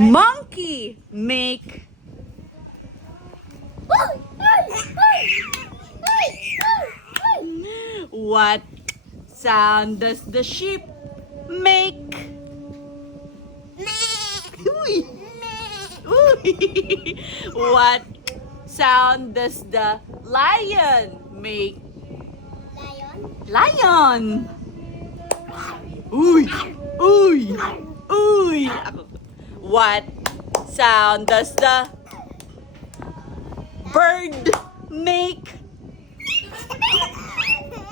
Monkey make. What sound does the sheep make? Uy. Uy. What sound does the lion make? Lion. Uy. Uy. Uy. What sound does the bird make?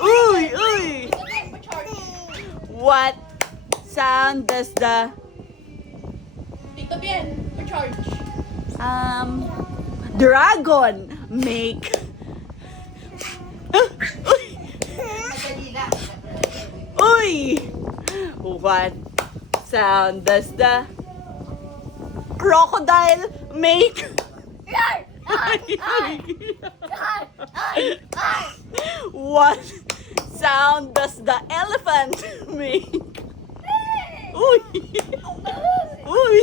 Uy, uy. What sound does the Tito Bien, pa-charge. dragon make? Uy. What sound does the crocodile make? What sound does the elephant make? Uy! Uy!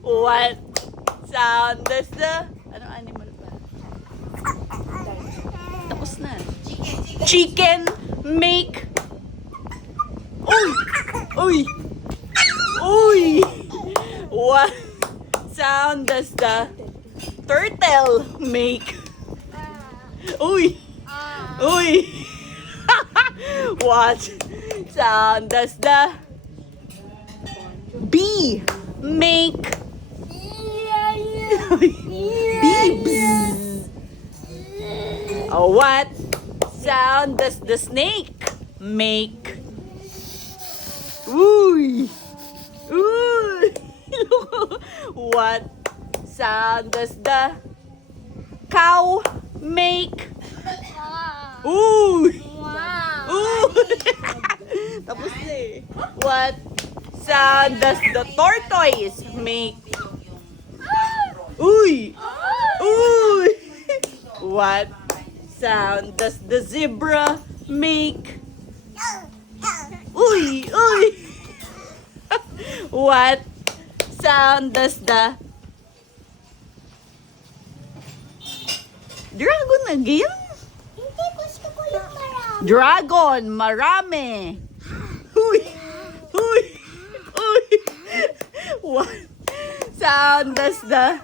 What sound does the... Ano animal ba? Tapos na. Chicken make... Uy! Uy! Uy! What sound does the turtle make? Uy! Uy! What sound does the bee make? Bees. What sound does the snake make? Uy! Uy! What sound does the cow make? Uy! Uy! Tapos na eh. What sound does the tortoise make? Uy! Uy! What sound does the zebra make? Uy! Uy! What sound does the dragon again? Hindi, gusto ko yung marami. Dragon, marami. Uy! Uy! Uy! What sound does the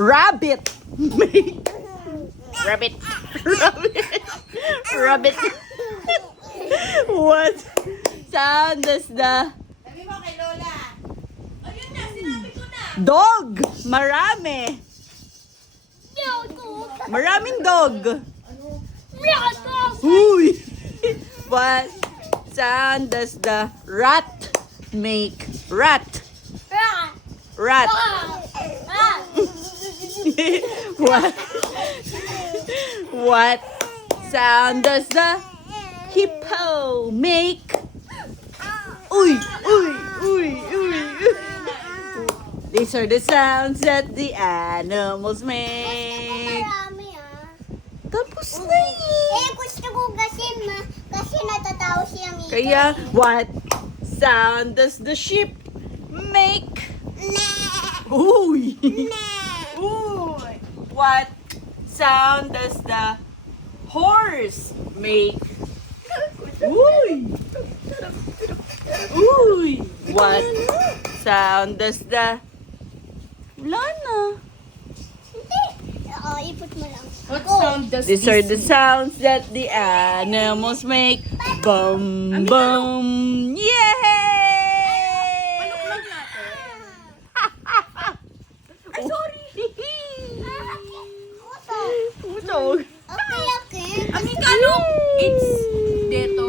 rabbit make? Rabbit. Rabbit. Rabbit. What sound does the Sabi mo kay Lola. Ayun na, sinabi ko na. dog? Marami. Maraming dog. Uy! What sound does the rat make? Rat. Rat. What? What sound does the hippo make? Uy! Uy! Uy! Uy! These are the sounds that the animals make. Marami ah. Tapos na eh. Gusto ko kasi natatawa siyang ito. Kaya, what sound does the sheep make? Uy! Uy! What sound does the horse make? Uy! Uy! What sound does the... Wala na. Hindi. Oo, ipot mo lang. What sound does These are the sounds that the animals make. Bum, bum, yay! Palok lang natin. Ay, sorry! Uso. Usog. Okay, okay. Ang Tagalog, it's deto.